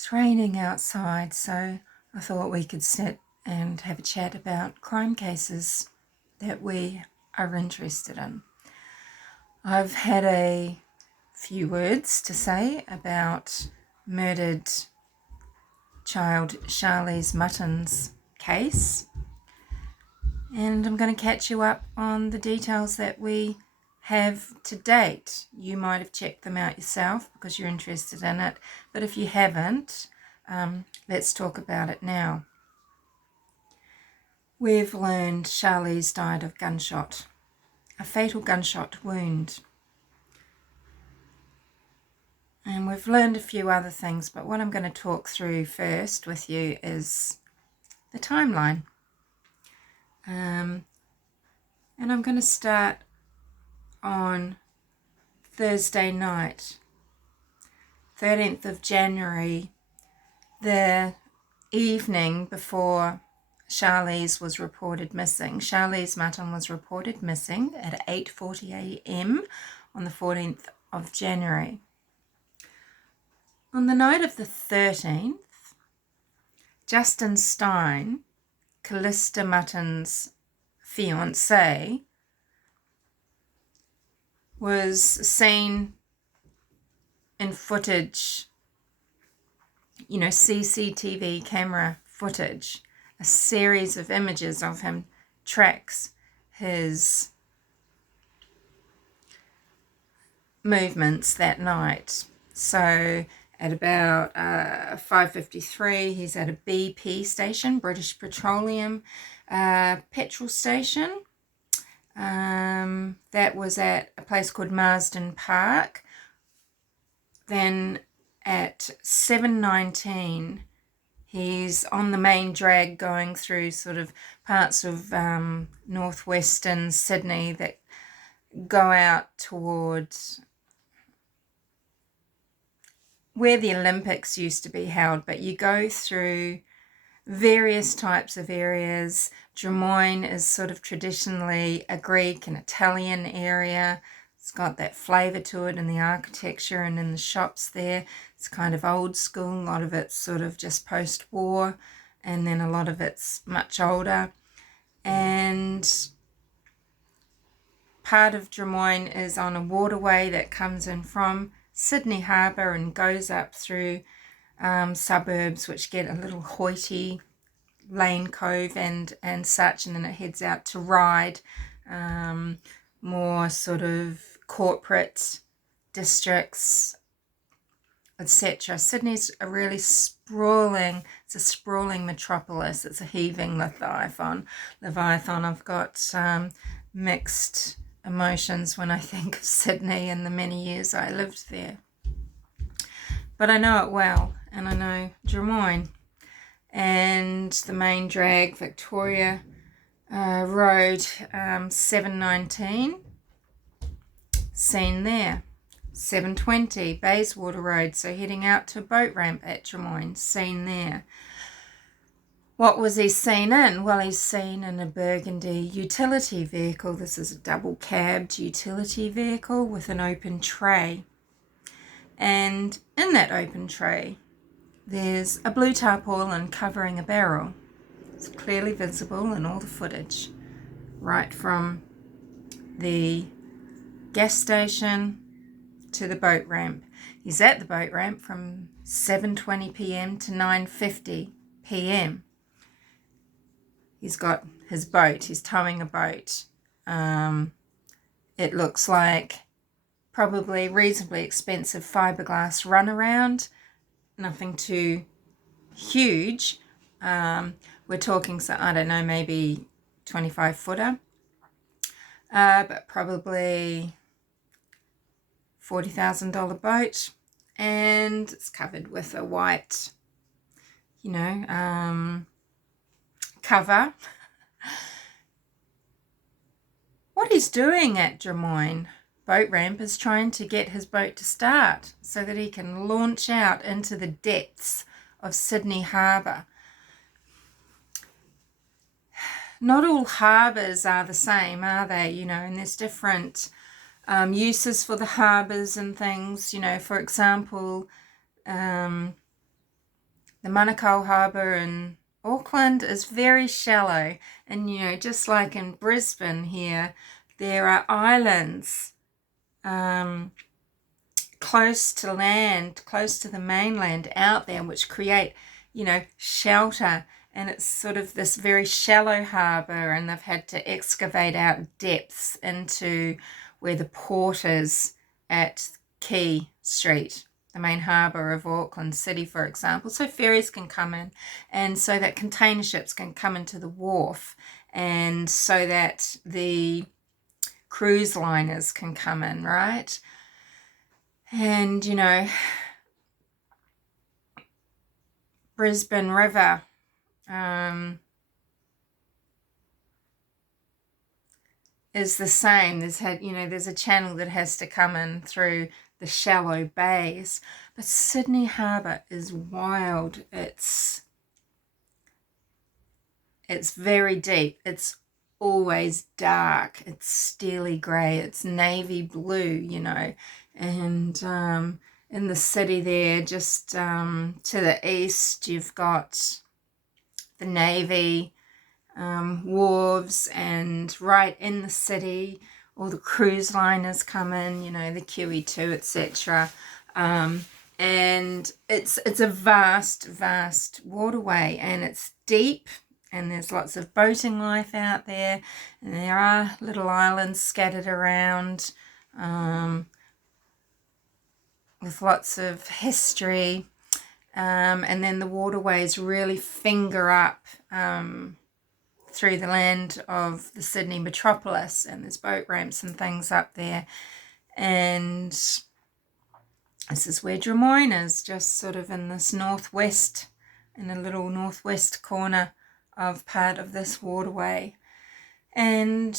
It's raining outside, so I thought we could sit and have a chat about crime cases that we are interested in. I've had a few words to say about murdered child Charlize Mutten's case, and I'm going to catch you up on the details that we have to date. You might have checked them out yourself because you're interested in it, but if you haven't, let's talk about it now. We've learned Charlize died of gunshot, a fatal gunshot wound. And we've learned a few other things, but what I'm going to talk through first with you is the timeline. And I'm going to start on Thursday night, 13th of January, the evening before Charlize was reported missing. Charlize Mutten was reported missing at 8:40 a.m. on the 14th of January. On the night of the 13th, Justin Stein, Callista Mutten's fiancé, was seen in footage, CCTV camera footage. A series of images of him tracks his movements that night. So at about 5:53, he's at a BP station, British Petroleum petrol station. That was at a place called Marsden Park. Then at 7:19, he's on the main drag going through sort of parts of northwestern Sydney that go out towards where the Olympics used to be held, but you go through various types of areas. Drummoyne is sort of traditionally a Greek and Italian area. It's got that flavour to it in the architecture and in the shops there. It's kind of old school. A lot of it's sort of just post-war, and then a lot of it's much older. And part of Drummoyne is on a waterway that comes in from Sydney Harbour and goes up through suburbs which get a little hoity, Lane Cove and such, and then it heads out to Ryde, more sort of corporate districts, etc. Sydney's a really sprawling metropolis. It's a heaving Leviathan. I've got mixed emotions when I think of Sydney and the many years I lived there. But I know it well, and I know Drummoyne. And the main drag, Victoria Road, 7:19, seen there. 7:20, Bayswater Road, so heading out to a boat ramp at Drummoyne, seen there. What was he seen in? Well, he's seen in a burgundy utility vehicle. This is a double-cabbed utility vehicle with an open tray. And in that open tray, there's a blue tarpaulin covering a barrel. It's clearly visible in all the footage, right from the gas station to the boat ramp. He's at the boat ramp from 7:20 p.m. to 9:50 p.m. He's got his boat. He's towing a boat. It looks like probably reasonably expensive fiberglass runaround. Nothing too huge. We're talking, so I don't know, maybe 25-footer. But probably $40,000 boat. And it's covered with a white, cover. What he's doing at Drummoyne boat ramp is trying to get his boat to start so that he can launch out into the depths of Sydney Harbour. Not all harbours are the same, are they? And there's different uses for the harbours and things. For example, The Manukau Harbour in Auckland is very shallow, and you know, just like in Brisbane here, there are islands close to land, close to the mainland out there, which create, you know, shelter. And it's sort of this very shallow harbour, and they've had to excavate out depths into where the port is at Quay Street, the main harbour of Auckland City, for example, so ferries can come in, and so that container ships can come into the wharf, and so that the cruise liners can come in, right? And, you know, Brisbane River, is the same. There's a channel that has to come in through the shallow bays. But Sydney Harbour is wild. It's very deep. It's always dark. It's steely grey. It's navy blue, you know. And in the city there, just to the east, you've got the navy wharves, and right in the city all the cruise liners come in, you know, the QE2, etc. And it's a vast waterway, and it's deep, and there's lots of boating life out there, and there are little islands scattered around with lots of history, and then the waterways really finger up through the land of the Sydney metropolis, and there's boat ramps and things up there. And this is where Drummoyne is, just sort of in this northwest, in a little northwest corner of part of this waterway. And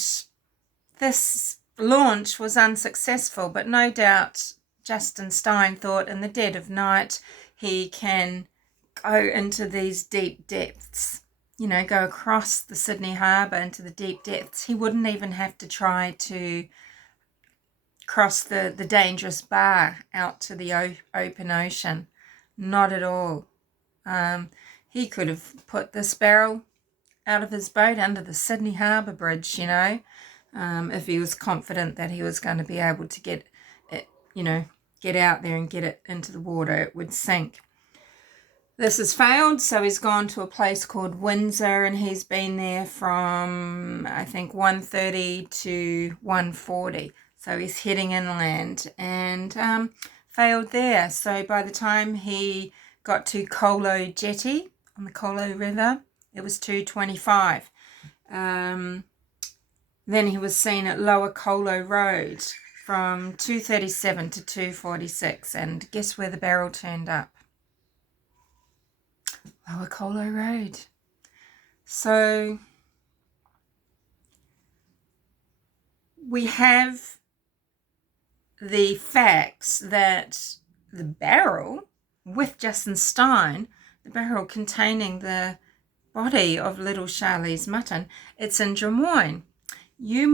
this launch was unsuccessful, but no doubt Justin Stein thought in the dead of night he can go into these deep depths, you know, go across the Sydney Harbour into the deep depths. He wouldn't even have to try to cross the dangerous bar out to the open ocean. Not at all. He could have put this barrel out of his boat under the Sydney Harbour Bridge, you know, if he was confident that he was going to be able to get it, you know, get out there and get it into the water. It would sink. This has failed, so he's gone to a place called Windsor, and he's been there from, I think, 1:30 to 1:40. So he's heading inland, and failed there. So by the time he got to Colo Jetty on the Colo River, it was 2:25. Then he was seen at Lower Colo Road from 2:37 to 2:46, and guess where the barrel turned up? Lower Colo Road. So we have the facts that the barrel with Justin Stein, the barrel containing the body of little Charlize Mutten, it's in Drummoyne. You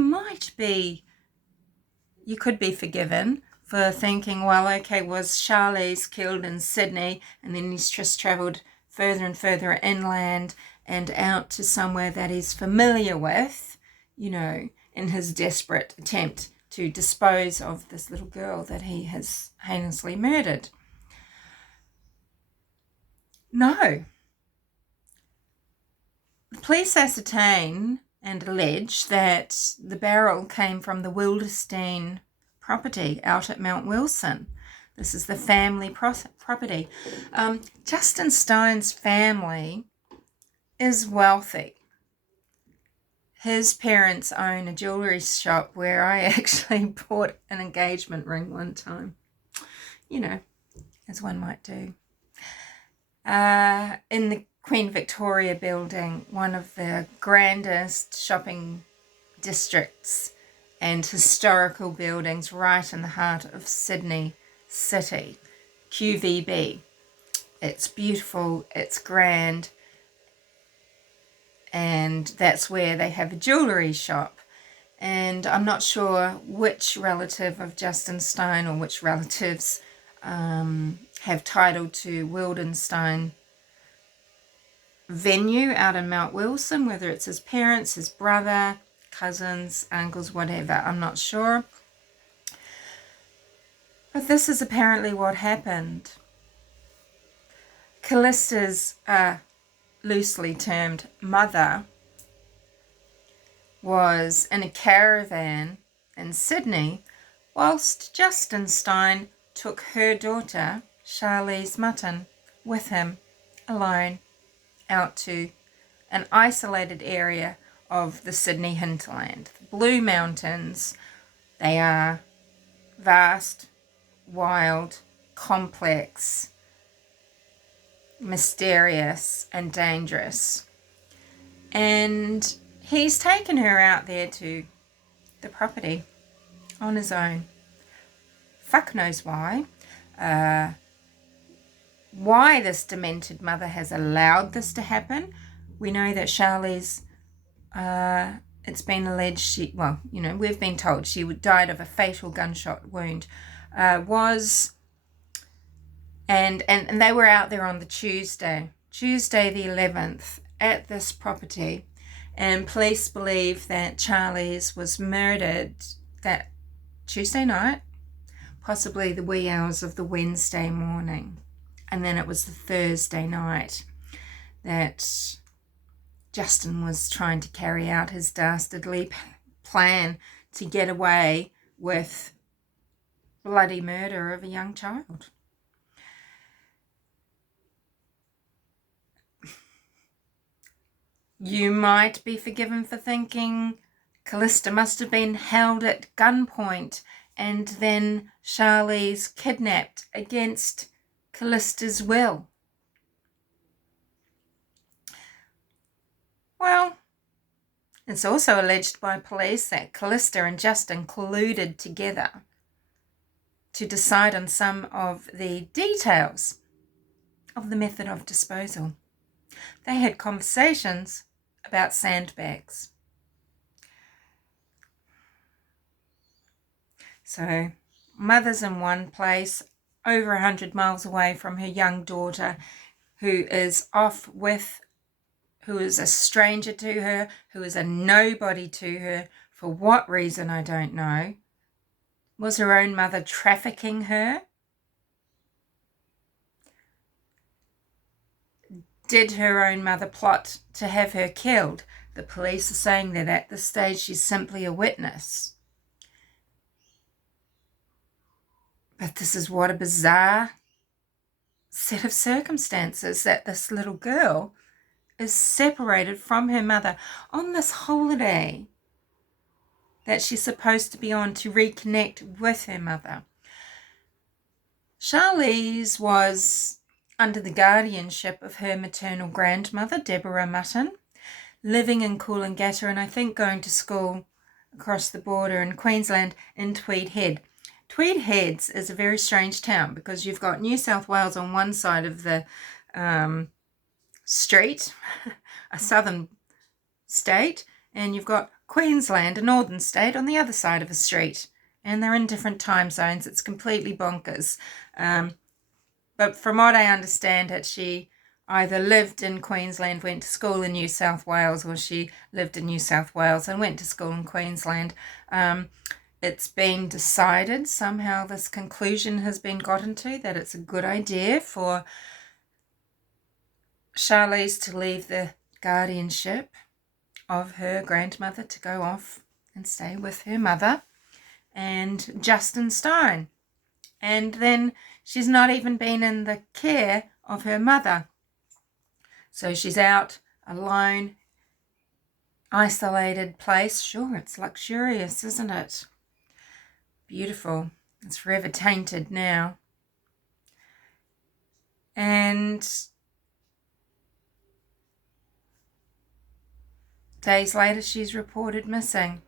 could be forgiven for thinking, well, okay, was Charlize killed in Sydney, and then he's just travelled further and further inland and out to somewhere that he's familiar with, you know, in his desperate attempt to dispose of this little girl that he has heinously murdered. No. The police ascertain and allege that the barrel came from the Wilderstein property out at Mount Wilson. This is the family property. Justin Stein's family is wealthy. His parents own a jewellery shop where I actually bought an engagement ring one time. You know, as one might do. In the Queen Victoria building, one of the grandest shopping districts and historical buildings right in the heart of Sydney City, QVB. It's beautiful, it's grand, and that's where they have a jewellery shop. And I'm not sure which relative of Justin Stein or which relatives have title to Wildenstein venue out in Mount Wilson, whether it's his parents, his brother, cousins, uncles, whatever. I'm not sure. But this is apparently what happened. Callista's loosely termed mother was in a caravan in Sydney whilst Justin Stein took her daughter, Charlize Mutten, with him alone out to an isolated area of the Sydney hinterland. The Blue Mountains, they are vast, wild, complex, mysterious and dangerous. And he's taken her out there to the property on his own. Fuck knows why. Why this demented mother has allowed this to happen. We know that Charlize, it's been alleged we've been told she died of a fatal gunshot wound. And they were out there on the Tuesday the 11th at this property, and police believe that Charlize was murdered that Tuesday night, possibly the wee hours of the Wednesday morning, and then it was the Thursday night that Justin was trying to carry out his dastardly plan to get away with bloody murder of a young child. You might be forgiven for thinking Callista must have been held at gunpoint and then Charlize kidnapped against Callista's will. Well, it's also alleged by police that Callista and Justin colluded together to decide on some of the details of the method of disposal. They had conversations about sandbags. So, mother's in one place, over 100 miles away from her young daughter, who is a stranger to her, who is a nobody to her. For what reason, I don't know. Was her own mother trafficking her? Did her own mother plot to have her killed? The police are saying that at this stage she's simply a witness. But this is what a bizarre set of circumstances, that this little girl is separated from her mother on this holiday that she's supposed to be on to reconnect with her mother. Charlize was under the guardianship of her maternal grandmother, Deborah Mutten, living in Coolangatta and I think going to school across the border in Queensland in Tweed Head. Tweed Heads is a very strange town because you've got New South Wales on one side of the street, a southern state, and you've got Queensland, a northern state, on the other side of the street. And they're in different time zones. It's completely bonkers. But from what I understand it, she either lived in Queensland, went to school in New South Wales, or she lived in New South Wales and went to school in Queensland. It's been decided, somehow this conclusion has been gotten to, that it's a good idea for Charlize to leave the guardianship of her grandmother to go off and stay with her mother and Justin Stein. And then she's not even been in the care of her mother. So she's out alone, isolated place. Sure, it's luxurious, isn't it? Beautiful. It's forever tainted now. And days later, she's reported missing.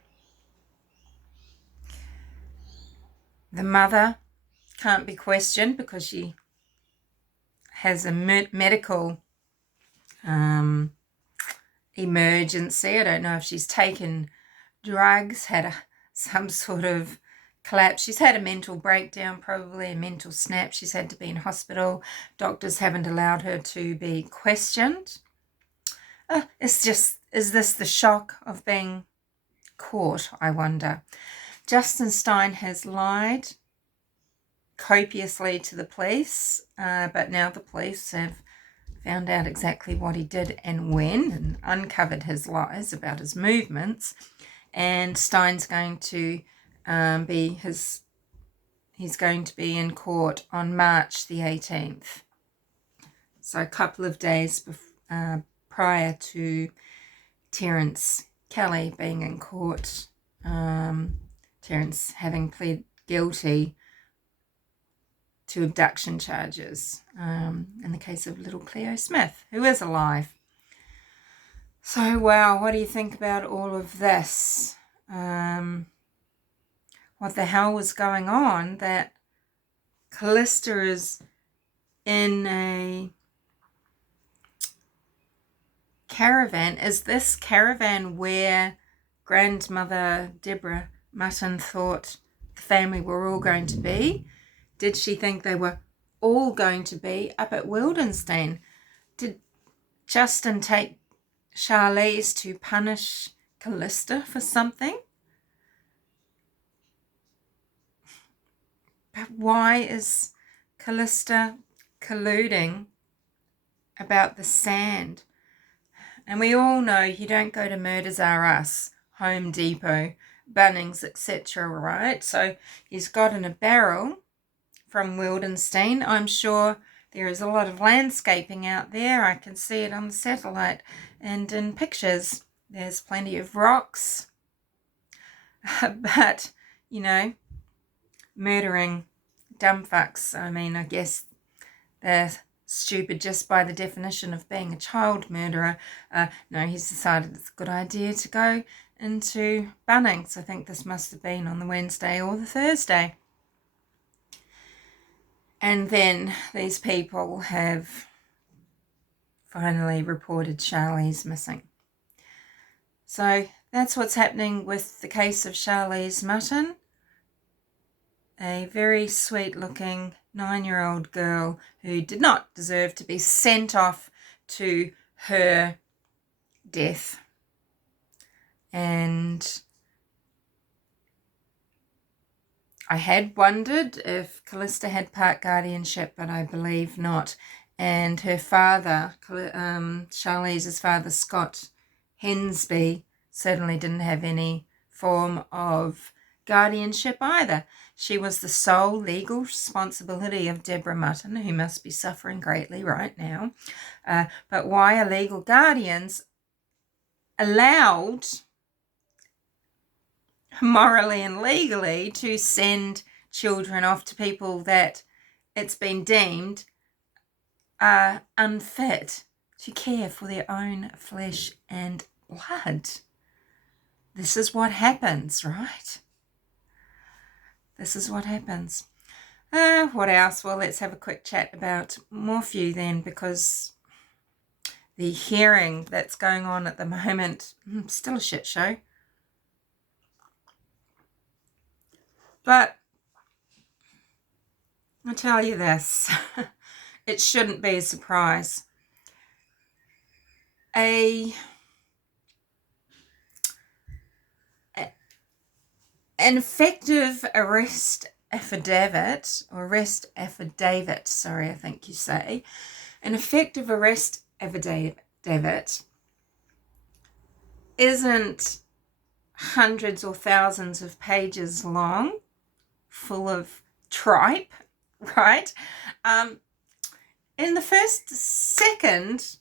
The mother can't be questioned because she has a medical emergency. I don't know if she's taken drugs, had some sort of collapse. She's had a mental breakdown, probably a mental snap. She's had to be in hospital. Doctors haven't allowed her to be questioned. Is this the shock of being caught, I wonder? Justin Stein has lied copiously to the police, but now the police have found out exactly what he did and when, and uncovered his lies about his movements. And Stein's going to he's going to be in court on March the 18th. So a couple of days prior to Terence Kelly being in court, Terence having pled guilty to abduction charges in the case of little Cleo Smith, who is alive. So, wow, what do you think about all of this? What the hell was going on that Callista is in a caravan? Is this caravan where grandmother Deborah Mutten thought the family were all going to be? Did she think they were all going to be up at Wildenstein? Did Justin take Charlize to punish Callista for something? But why is Callista colluding about the sand? And we all know you don't go to Murders R Us, Home Depot, Bunnings, etc., right? So he's got in a barrel from Wildenstein. I'm sure there is a lot of landscaping out there. I can see it on the satellite and in pictures. There's plenty of rocks. But, you know, murdering dumb fucks, I mean, I guess they're stupid just by the definition of being a child murderer. No, he's decided it's a good idea to go into Bunnings. I think this must have been on the Wednesday or the Thursday. And then these people have finally reported Charlize missing. So that's what's happening with the case of Charlize Mutten, a very sweet-looking 9-year-old girl who did not deserve to be sent off to her death. And I had wondered if Callista had part guardianship, but I believe not. And her father, Charlize's father, Scott Hensby, certainly didn't have any form of guardianship either. She was the sole legal responsibility of Deborah Mutten, who must be suffering greatly right now. But why are legal guardians allowed morally and legally to send children off to people that it's been deemed are unfit to care for their own flesh and blood? This is what happens, right? This is what happens. What else? Well, let's have a quick chat about Morphew then, because the hearing that's going on at the moment, still a shit show. But I'll tell you this, it shouldn't be a surprise. An effective arrest affidavit, sorry, I think you say, an effective arrest affidavit isn't hundreds or thousands of pages long, full of tripe, right? In the first second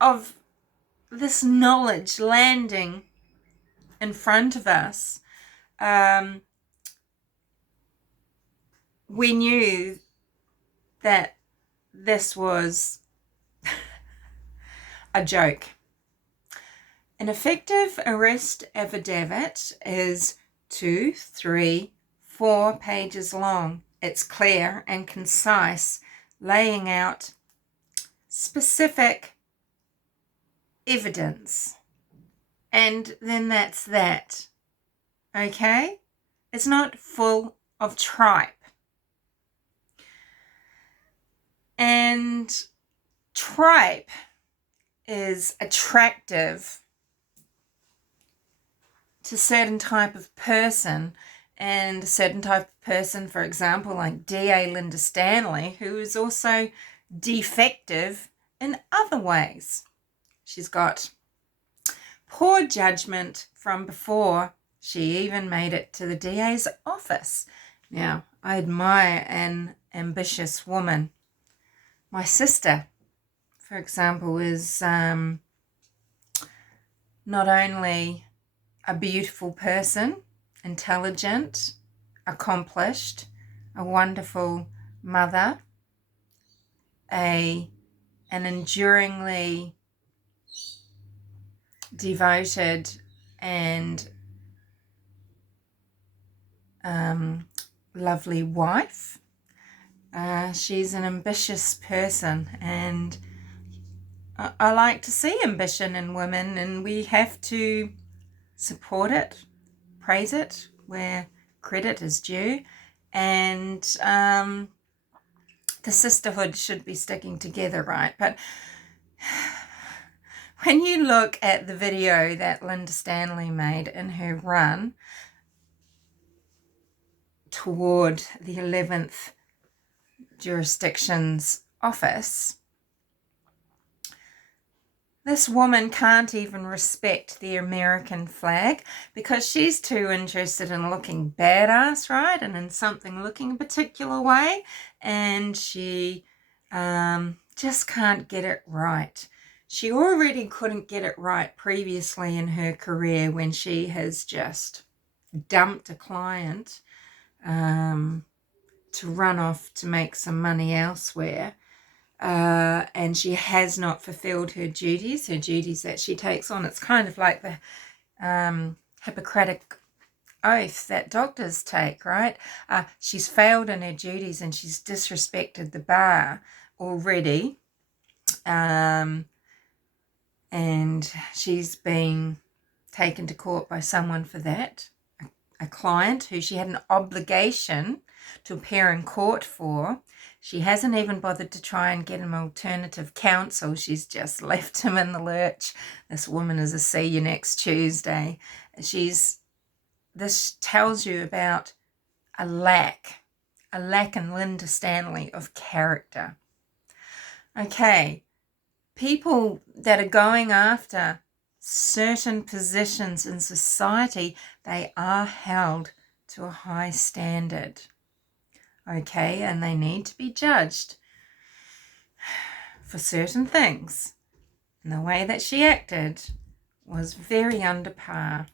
of this knowledge landing in front of us, we knew that this was a joke. An effective arrest affidavit is 2, 3, 4 pages long. It's clear and concise, laying out specific evidence. And then that's that. Okay? It's not full of tripe. And tripe is attractive to a certain type of person, and a certain type of person, for example, like DA Linda Stanley, who is also defective in other ways. She's got poor judgment from before she even made it to the DA's office. Now, I admire an ambitious woman. My sister, for example, is not only a beautiful person, intelligent, accomplished, a wonderful mother, an enduringly devoted and lovely wife. She's an ambitious person, and I like to see ambition in women, and we have to support it, praise it where credit is due, and the sisterhood should be sticking together, right? But when you look at the video that Linda Stanley made in her run toward the 11th jurisdiction's office, this woman can't even respect the American flag because she's too interested in looking badass, right? And in something looking a particular way. And she just can't get it right. She already couldn't get it right previously in her career when she has just dumped a client to run off to make some money elsewhere. And she has not fulfilled her duties that she takes on. It's kind of like the Hippocratic oath that doctors take, right? She's failed in her duties and she's disrespected the bar already. And she's been taken to court by someone for that, a client who she had an obligation to appear in court for. She hasn't even bothered to try and get him alternative counsel. She's just left him in the lurch. This woman is a see you next Tuesday. This tells you about a lack in Linda Stanley of character. Okay, people that are going after certain positions in society, they are held to a high standard. Okay, and they need to be judged for certain things. And the way that she acted was very under par.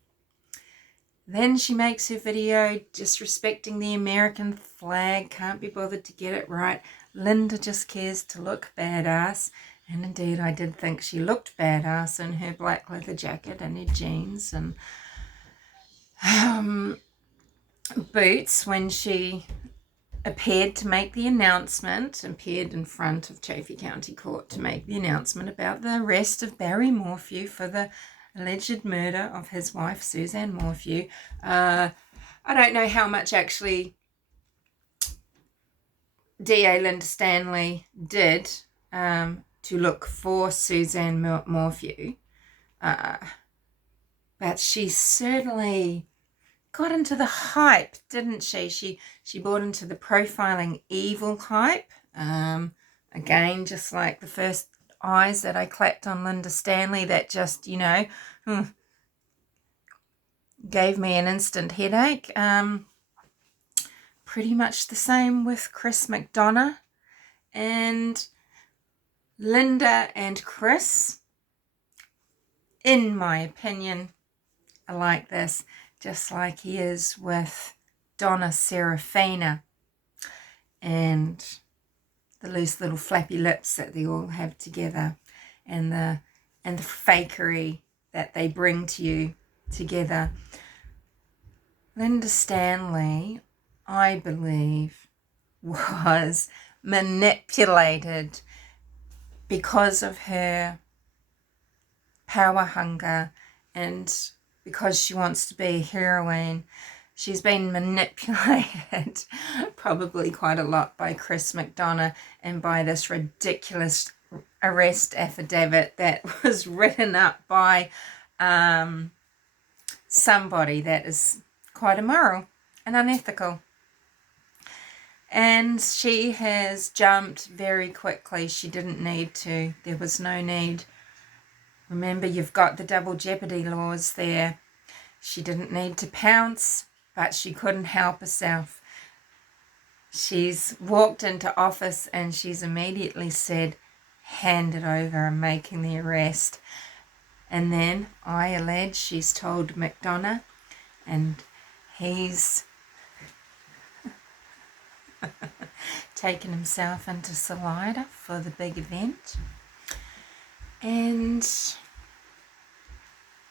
Then she makes her video disrespecting the American flag, can't be bothered to get it right. Linda just cares to look badass. And indeed, I did think she looked badass in her black leather jacket and her jeans and boots when she appeared to make the announcement, appeared in front of Chaffey County Court to make the announcement about the arrest of Barry Morphew for the alleged murder of his wife, Suzanne Morphew. I don't know how much actually DA Linda Stanley did to look for Suzanne Morphew, but she certainly got into the hype, didn't she? She bought into the profiling evil hype. Again, just like the first eyes that I clapped on Linda Stanley, that just, gave me an instant headache. Pretty much the same with Chris McDonough. And Linda and Chris, in my opinion, are like this, just like he is with Donna Serafina and the loose little flappy lips that they all have together, and the fakery that they bring to you together. Linda Stanley, I believe, was manipulated because of her power hunger and because she wants to be a heroine. She's been manipulated probably quite a lot by Chris McDonough and by this ridiculous arrest affidavit that was written up by somebody that is quite immoral and unethical. And she has jumped very quickly. She didn't need to. There was no need. Remember, you've got the double jeopardy laws there. She didn't need to pounce, but she couldn't help herself. She's walked into office and she's immediately said, hand it over, I'm making the arrest. And then, I allege, she's told McDonough, and he's taken himself into Salida for the big event. And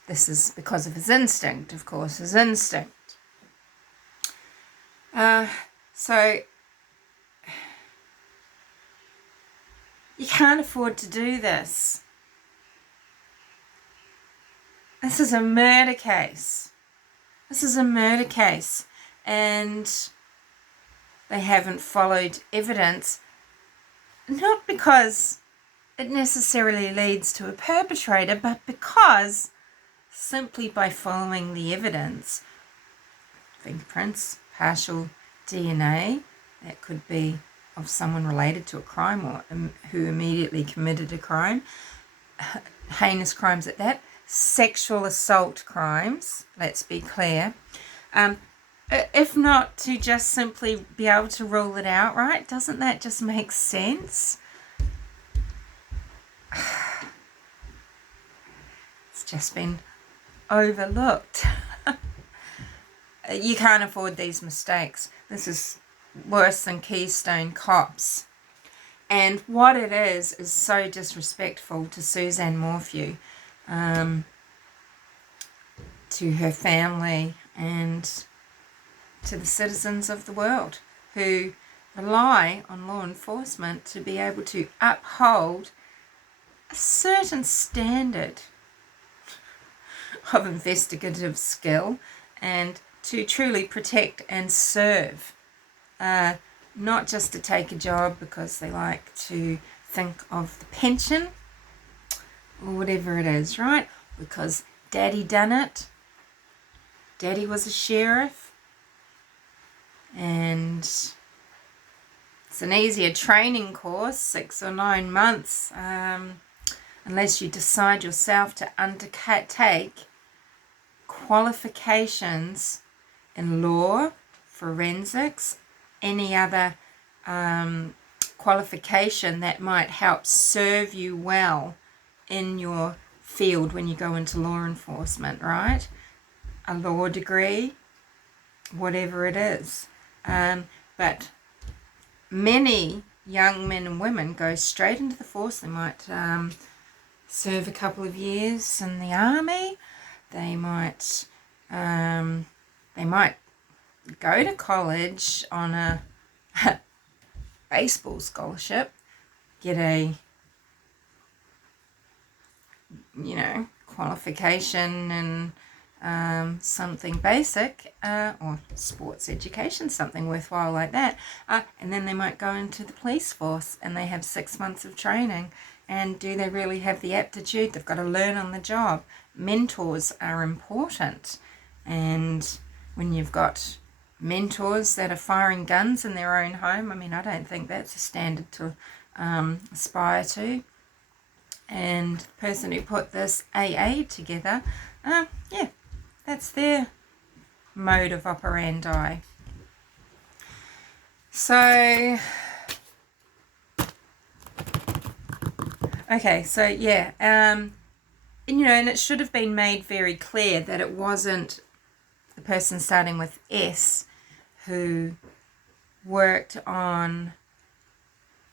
this is because of his instinct, of course, his instinct. So you can't afford to do this. This is a murder case. This is a murder case. And they haven't followed evidence, not because it necessarily leads to a perpetrator, but because simply by following the evidence, fingerprints, partial DNA, that could be of someone related to a crime or who immediately committed a crime, heinous crimes at that, sexual assault crimes, let's be clear, if not to just simply be able to rule it out, right? Doesn't that just make sense? It's just been overlooked. You can't afford these mistakes. This is worse than Keystone Cops. And what it is so disrespectful to Suzanne Morphew, to her family and to the citizens of the world who rely on law enforcement to be able to uphold a certain standard of investigative skill and to truly protect and serve, not just to take a job because they like to think of the pension or whatever it is, right? Because Daddy done it. Daddy was a sheriff. And it's an easier training course, 6 or 9 months, unless you decide yourself to undertake qualifications in law, forensics, any other qualification that might help serve you well in your field when you go into law enforcement, right? A law degree, whatever it is. But many young men and women go straight into the force. They might serve a couple of years in the army. They might go to college on a baseball scholarship, get a qualification in something basic or sports education, something worthwhile like that, and then they might go into the police force and they have 6 months of training. And do they really have the aptitude? They've got to learn on the job. Mentors are important, and when you've got mentors that are firing guns in their own home, I don't think that's a standard to aspire to. And the person who put this AA together, that's their mode of operandi. So, okay, so yeah, and it should have been made very clear that it wasn't the person starting with S who worked on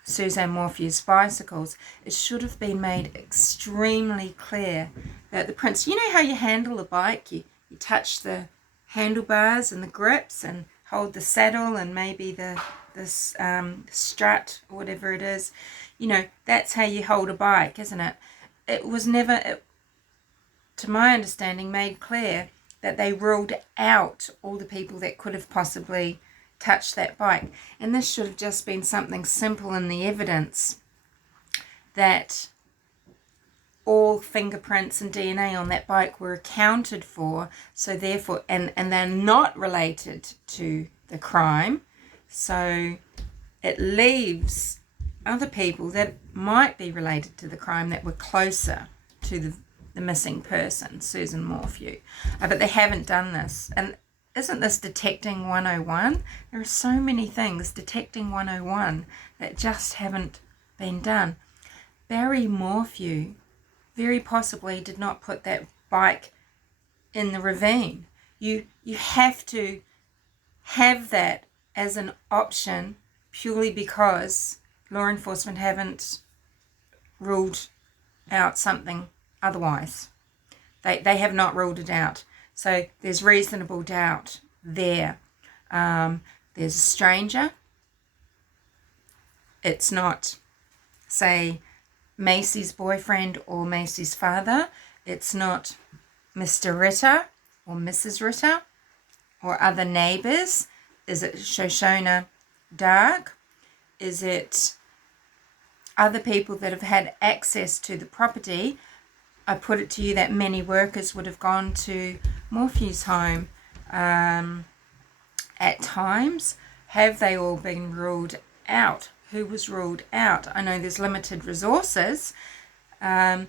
Suzanne Morphew's bicycles. It should have been made extremely clear that the prince, you know how you handle a bike, you touch the handlebars and the grips and hold the saddle and maybe the strut or whatever it is, that's how you hold a bike, isn't it? It was never, to my understanding, made clear that they ruled out all the people that could have possibly touched that bike. And this should have just been something simple in the evidence that all fingerprints and DNA on that bike were accounted for, so therefore, and they're not related to the crime, so it leaves other people that might be related to the crime that were closer to the missing person, Susan Morphew. But they haven't done this. And isn't this Detecting 101? There are so many things, Detecting 101, that just haven't been done. Barry Morphew very possibly did not put that bike in the ravine. You have to have that as an option purely because law enforcement haven't ruled out something otherwise. They have not ruled it out. So there's reasonable doubt there. There's a stranger. It's not, say, Macy's boyfriend or Macy's father. It's not Mr. Ritter or Mrs. Ritter or other neighbours. Is it Shoshona Dark? Is it other people that have had access to the property? I put it to you that many workers would have gone to Morphew's home at times. Have they all been ruled out? Who was ruled out? I know there's limited resources. Why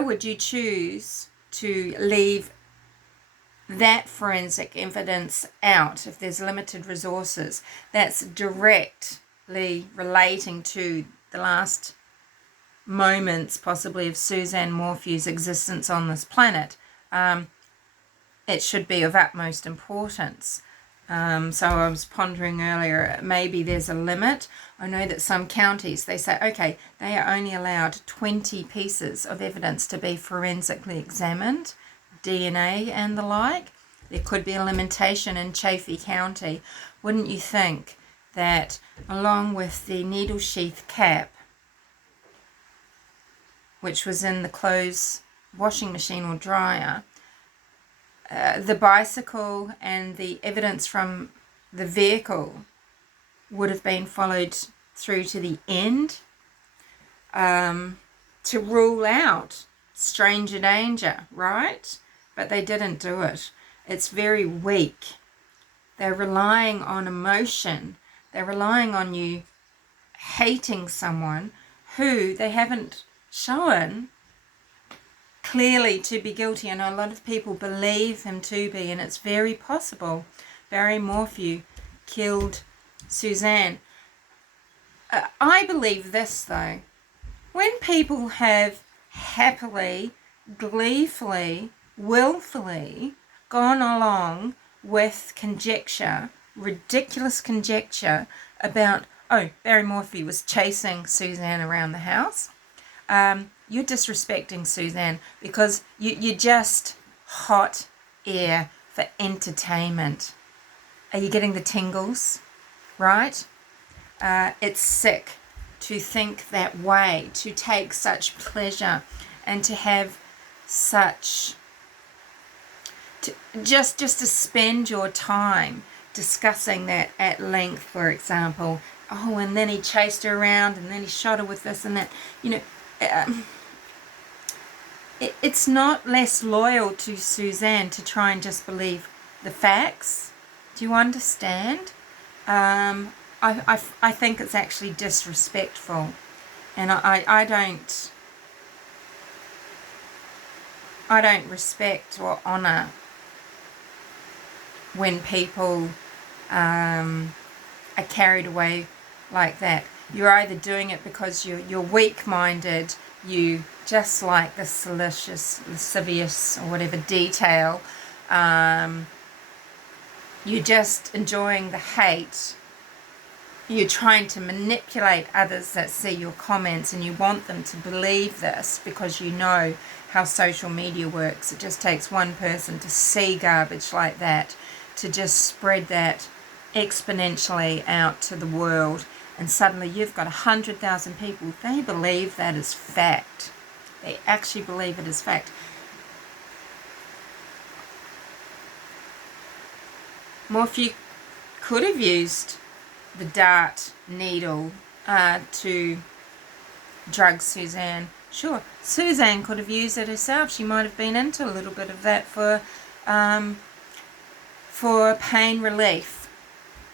would you choose to leave that forensic evidence out if there's limited resources? That's directly relating to the last moments possibly of Suzanne Morphew's existence on this planet. It should be of utmost importance. So I was pondering earlier, maybe there's a limit. I know that some counties, they say, okay, they are only allowed 20 pieces of evidence to be forensically examined, DNA and the like. There could be a limitation in Chaffey County. Wouldn't you think that along with the needle sheath cap, which was in the clothes washing machine or dryer, the bicycle and the evidence from the vehicle would have been followed through to the end to rule out stranger danger, right? But they didn't do it. It's very weak. They're relying on emotion. They're relying on you hating someone who they haven't shown clearly to be guilty, and a lot of people believe him to be, and it's very possible Barry Morphew killed Suzanne. I believe this though, when people have happily, gleefully, willfully gone along with conjecture, ridiculous conjecture about, oh, Barry Morphew was chasing Suzanne around the house, you're disrespecting Suzanne because you're just hot air for entertainment. Are you getting the tingles? Right? It's sick to think that way, to take such pleasure and to have such... just to spend your time discussing that at length, for example. Oh, and then he chased her around and then he shot her with this and that. You know, it's not less loyal to Suzanne to try and just believe the facts. Do you understand? I think it's actually disrespectful, and I don't respect or honour when people are carried away like that. You're either doing it because you're weak-minded, you just like the salacious, lascivious, or whatever detail, you're just enjoying the hate, you're trying to manipulate others that see your comments and you want them to believe this because you know how social media works. It just takes one person to see garbage like that to just spread that exponentially out to the world, and suddenly you've got 100,000 people. They believe that is fact. They actually believe it is fact. Morphew could have used the dart needle to drug, Suzanne. Sure, Suzanne could have used it herself. She might have been into a little bit of that for pain relief.